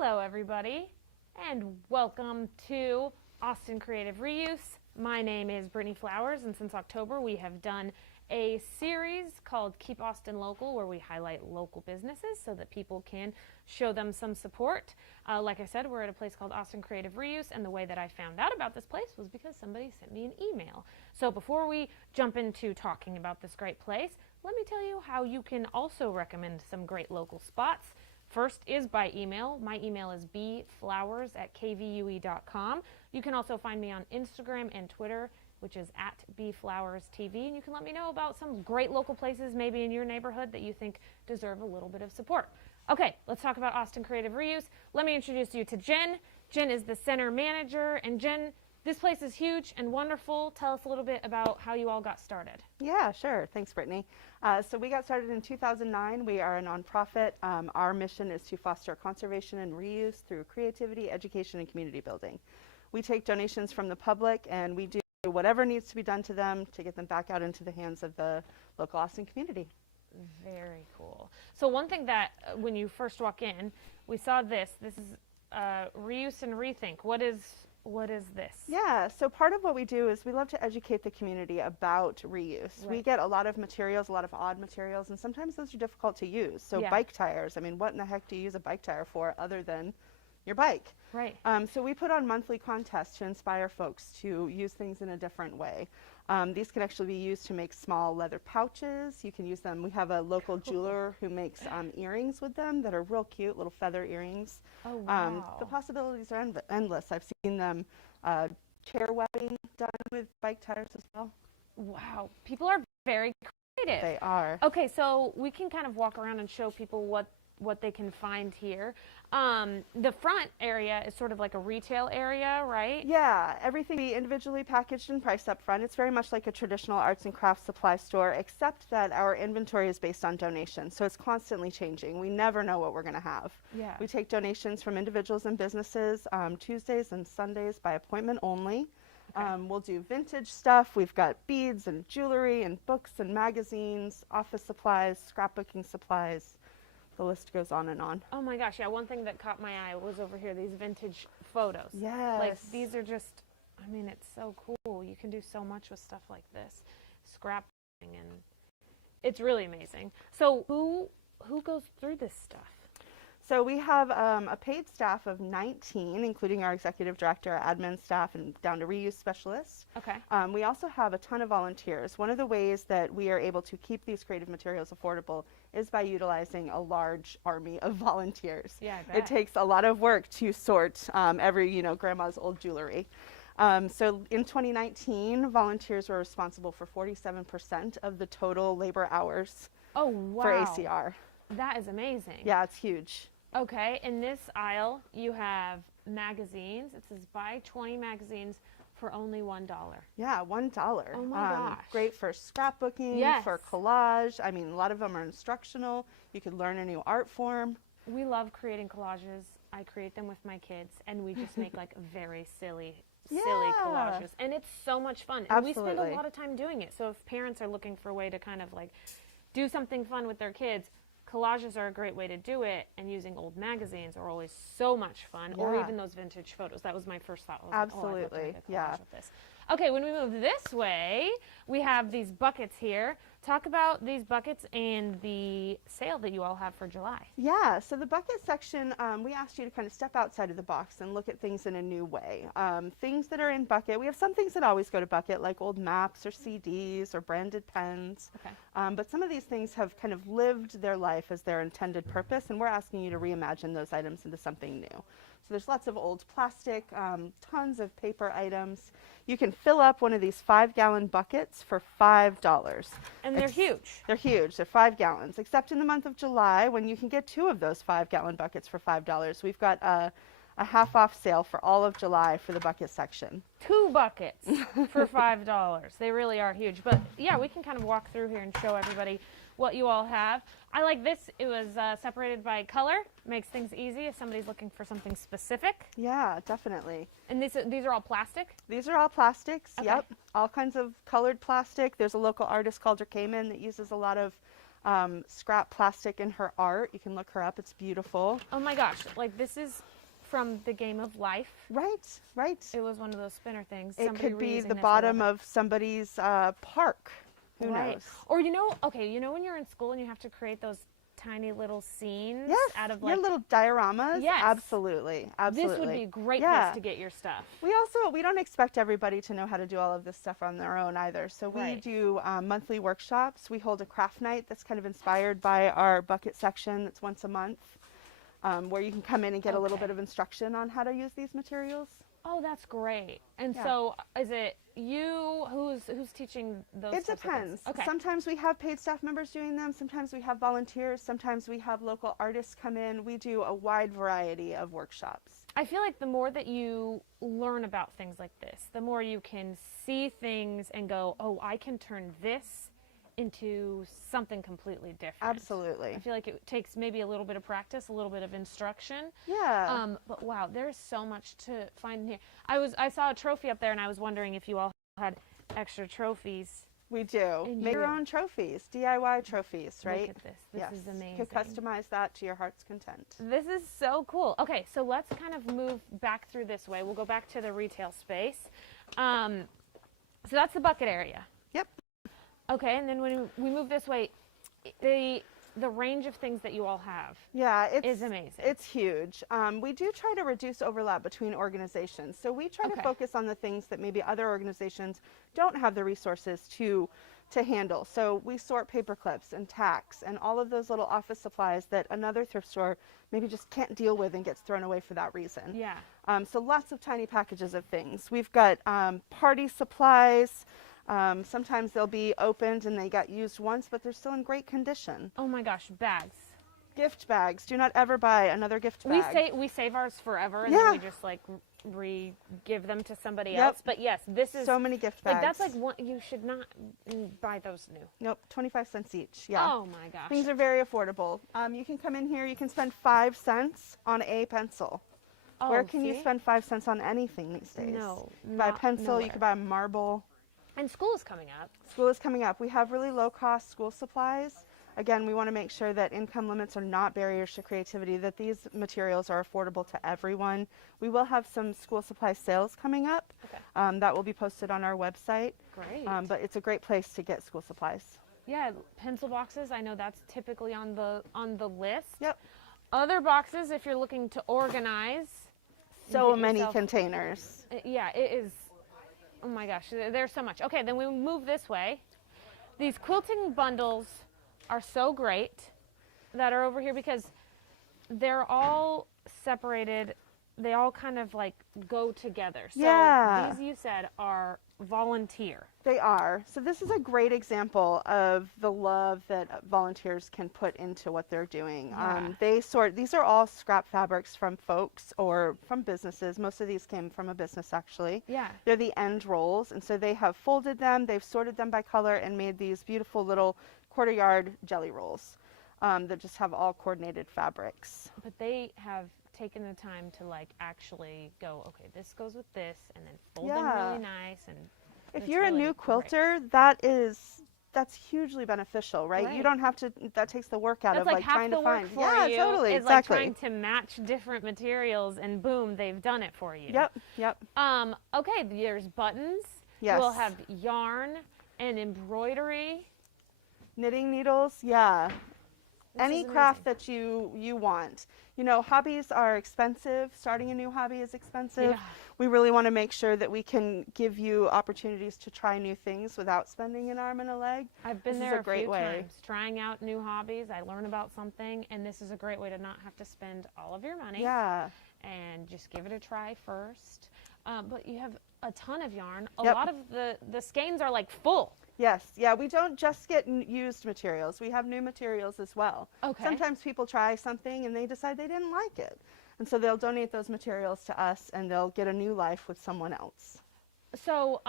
Hello everybody, and welcome to Austin Creative Reuse. My name is Brittany Flowers, and since October we have done a series called Keep Austin Local, where we highlight local businesses so that people can show them some support. Like I said, we're at a place called Austin Creative Reuse, and the way that I found out about this place was because somebody sent me an email. So before we jump into talking about this great place, let me tell you how you can also recommend some great local spots. First is by email. My email is bflowers@kvue.com. You can also find me on Instagram and Twitter, which is @bflowerstv, and you can let me know about some great local places maybe in your neighborhood that you think deserve a little bit of support. Okay, let's talk about Austin Creative Reuse. Let me introduce you to Jen. Jen is the center manager, and Jen, this place is huge and wonderful. Tell us a little bit about how you all got started. Yeah, sure. Thanks, Brittany. So we got started in 2009. We are a nonprofit. Our mission is to foster conservation and reuse through creativity, education, and community building. We take donations from the public, and we do whatever needs to be done to them to get them back out into the hands of the local Austin community. Very cool. So one thing that when you first walk in, we saw this. This is Reuse and Rethink. What is this? Yeah, so part of what we do is we love to educate the community about reuse. Right. We get a lot of materials, a lot of odd materials, and sometimes those are difficult to use. So Yeah. bike tires, I mean, what in the heck do you use a bike tire for other than your bike? Right. So we put on monthly contests to inspire folks to use things in a different way. These can actually be used to make small leather pouches. You can use them. We have a local jeweler who makes earrings with them that are real cute, little feather earrings. Oh, wow. The possibilities are endless. I've seen them chair webbing done with bike tires as well. Wow. People are very creative. They are. Okay, so we can kind of walk around and show people what they can find here. The front area is sort of like a retail area, right? Yeah, everything be individually packaged and priced up front. It's very much like a traditional arts and crafts supply store, except that our inventory is based on donations, so it's constantly changing. We never know what we're going to have. Yeah. We take donations from individuals and businesses Tuesdays and Sundays by appointment only. Okay. We'll do vintage stuff. We've got beads and jewelry and books and magazines, office supplies, scrapbooking supplies. The list goes on and on. Oh my gosh, yeah, one thing that caught my eye was over here, these vintage photos. Yes. Like, these are just, I mean, it's so cool. You can do so much with stuff like this. Scrapbooking, and it's really amazing. So who goes through this stuff? So we have a paid staff of 19, including our executive director, our admin staff, and down to reuse specialists. Okay. We also have a ton of volunteers. One of the ways that we are able to keep these creative materials affordable is by utilizing a large army of volunteers. Yeah, I bet. It takes a lot of work to sort every, grandma's old jewelry. So in 2019, volunteers were responsible for 47% of the total labor hours Oh, wow. for ACR. That is amazing. Yeah, it's huge. Okay, in this aisle, you have magazines. It says buy 20 magazines for only $1. Yeah, $1. Oh my gosh. Great for scrapbooking, Yes. for collage. I mean, a lot of them are instructional. You could learn a new art form. We love creating collages. I create them with my kids, and we just make like very silly Yeah. collages. And it's so much fun. And we spend Absolutely. a lot of time doing it. So if parents are looking for a way to kind of like do something fun with their kids, collages are a great way to do it, and using old magazines are always so much fun, or Yeah. even those vintage photos. That was my first thought. I was Absolutely, like, oh, I'd love to make a collage yeah. with this. Okay, when we move this way, we have these buckets here. Talk about these buckets and the sale that you all have for July. Yeah, so the bucket section, we asked you to kind of step outside of the box and look at things in a new way. Things that are in bucket, we have some things that always go to bucket, like old maps or CDs or branded pens. Okay. But some of these things have kind of lived their life as their intended purpose, and we're asking you to reimagine those items into something new. So there's lots of old plastic, tons of paper items. You can fill up one of these 5-gallon buckets for $5. And they're huge. They're huge. They're 5 gallons, except in the month of July when you can get 2 of those 5-gallon buckets for $5. We've got a half-off sale for all of July for the bucket section. 2 buckets for $5. They really are huge. But yeah, we can kind of walk through here and show everybody what you all have. I like this. It was separated by color. Makes things easy if somebody's looking for something specific. Yeah, definitely. And these are all plastic? These are all plastics. Okay. Yep. All kinds of colored plastic. There's a local artist called Cayman that uses a lot of scrap plastic in her art. You can look her up. It's beautiful. Oh my gosh, like this is from the Game of Life. Right, right. It was one of those spinner things. It Somebody could be reusing the this, I love bottom it. of somebody's park. Who Right. knows? Or okay, when you're in school and you have to create those tiny little scenes Yes, out of your like little dioramas. Yes. Absolutely, absolutely. this would be a great Yeah. place to get your stuff. We don't expect everybody to know how to do all of this stuff on their own either. So we Right. do monthly workshops. We hold a craft night that's kind of inspired by our bucket section. That's once a month, where you can come in and get a little Okay. bit of instruction on how to use these materials. Oh, that's great. And Yeah. so is it you who's teaching those It types of things? depends. Okay. Sometimes we have paid staff members doing them. Sometimes we have volunteers. Sometimes we have local artists come in. We do a wide variety of workshops. I feel like the more that you learn about things like this, the more you can see things and go, oh, I can turn this into something completely different. Absolutely. I feel like it takes maybe a little bit of practice, a little bit of instruction. Yeah. But wow, there's so much to find in here. I saw a trophy up there and I was wondering if you all had extra trophies. We do. And Make your you- own trophies, DIY trophies, right? Look at this. This Yes. is amazing. You can customize that to your heart's content. This is so cool. Okay, so let's kind of move back through this way. We'll go back to the retail space. So that's the bucket area. Yep. Okay, and then when we move this way, the range of things that you all have Yeah, is amazing. It's huge. We do try to reduce overlap between organizations. So we try Okay. to focus on the things that maybe other organizations don't have the resources to handle. So we sort paper clips and tacks and all of those little office supplies that another thrift store maybe just can't deal with and gets thrown away for that reason. Yeah. So lots of tiny packages of things. We've got party supplies. Sometimes they'll be opened and they got used once, but they're still in great condition. Oh my gosh, bags. Gift bags. Do not ever buy another gift bag. We save ours forever and Yeah. then we just like give them to somebody Yep. else. But yes, this is So many gift bags. like that's like one you should not buy those new. Nope, 25 cents each. Yeah. Oh my gosh. Things are very affordable. You can come in here, you can spend 5 cents on a pencil. Oh, Where can you see? spend 5 cents on anything these days? No, You can buy a not pencil, you nowhere. can buy a marble. And school is coming up. School is coming up. We have really low cost school supplies. Again, we want to make sure that income limits are not barriers to creativity, that these materials are affordable to everyone. We will have some school supply sales coming up. Okay. That will be posted on our website. Great. But it's a great place to get school supplies. Yeah, pencil boxes. I know that's typically on the list. Yep. Other boxes, if you're looking to organize. and So get many yourself- containers. Yeah, it is. Oh my gosh, there's so much. Okay, then we move this way. These quilting bundles are so great that are over here because they're all separated. They all kind of like go together. So Yeah. these you said are volunteer. They are. So this is a great example of the love that volunteers can put into what they're doing. Yeah. These are all scrap fabrics from folks or from businesses. Most of these came from a business actually. Yeah. They're the end rolls, and so they have folded them, they've sorted them by color and made these beautiful little quarter yard jelly rolls that just have all coordinated fabrics. But they have taken the time to like actually go, okay, this goes with this, and then fold them Yeah. really nice. And If it's you're a really new great. quilter, that's hugely beneficial, right? You Right. don't have to, that takes the work out That's of like like half trying the to work find. for Yeah, you totally, is exactly. like trying to match different materials, and boom, they've done it for you. Yep, yep. Okay, there's buttons. Yes. We'll have yarn and embroidery. Knitting needles, yeah. This Any is craft that you want. You know, hobbies are expensive. Starting a new hobby is expensive. Yeah. We really want to make sure that we can give you opportunities to try new things without spending an arm and a leg. I've been This is there a great few way. times trying out new hobbies. I learn about something, and this is a great way to not have to spend all of your money. Yeah. And just give it a try first. But you have a ton of yarn. A Yep. lot of the skeins are like full. Yes, yeah, we don't just get used materials. We have new materials as well. Okay. Sometimes people try something and they decide they didn't like it. And so they'll donate those materials to us and they'll get a new life with someone else. So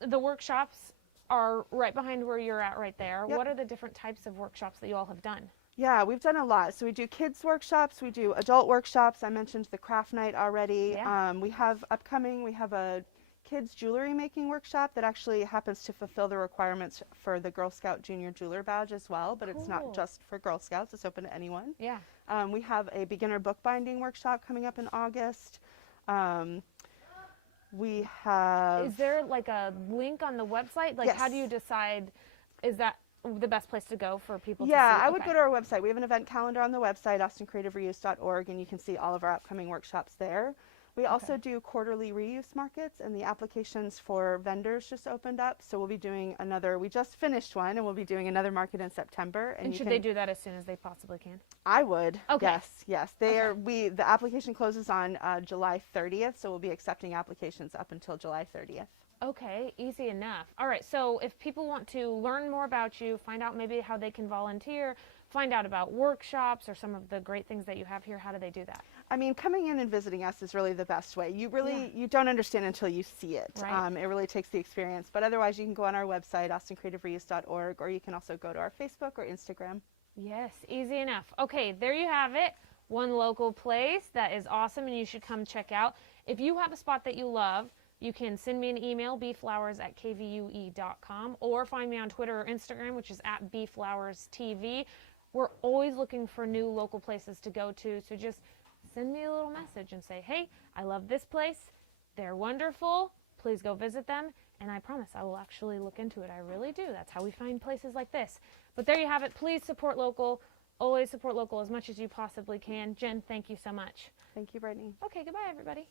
the workshops are right behind where you're at right there. Yep. What are the different types of workshops that you all have done? Yeah, we've done a lot. So we do kids workshops, we do adult workshops. I mentioned the craft night already. Yeah. We have upcoming, we have a kids jewelry making workshop that actually happens to fulfill the requirements for the Girl Scout Junior Jeweler Badge as well, but it's not Cool. just for Girl Scouts, it's open to anyone. Yeah. We have a beginner bookbinding workshop coming up in August. We have... Is there like a link on the website? Like, how do you decide, is that the best place to go for people to see? Yeah, I would go to our website. We have an event calendar on the website, austincreativereuse.org, and you can see all of our upcoming workshops there. We also do quarterly reuse markets, and the applications for vendors just opened up. So we'll be doing another, we just finished one, and we'll be doing another market in September. And should they do that as soon as they possibly can? I would. Okay. Yes. They are. The application closes on July 30th, so we'll be accepting applications up until July 30th. Okay, easy enough. All right, so if people want to learn more about you, find out maybe how they can volunteer, find out about workshops or some of the great things that you have here, how do they do that? I mean, coming in and visiting us is really the best way. You don't understand until you see it. Right. It really takes the experience. But otherwise, you can go on our website, austincreativereuse.org, or you can also go to our Facebook or Instagram. Yes, easy enough. Okay, there you have it. One local place that is awesome and you should come check out. If you have a spot that you love, you can send me an email, bflowers@kvue.com, or find me on Twitter or Instagram, which is @bflowerstv. We're always looking for new local places to go to, so just send me a little message and say, hey, I love this place. They're wonderful. Please go visit them. And I promise I will actually look into it. I really do. That's how we find places like this. But there you have it. Please support local. Always support local as much as you possibly can. Jen, thank you so much. Thank you, Brittany. Okay, goodbye, everybody.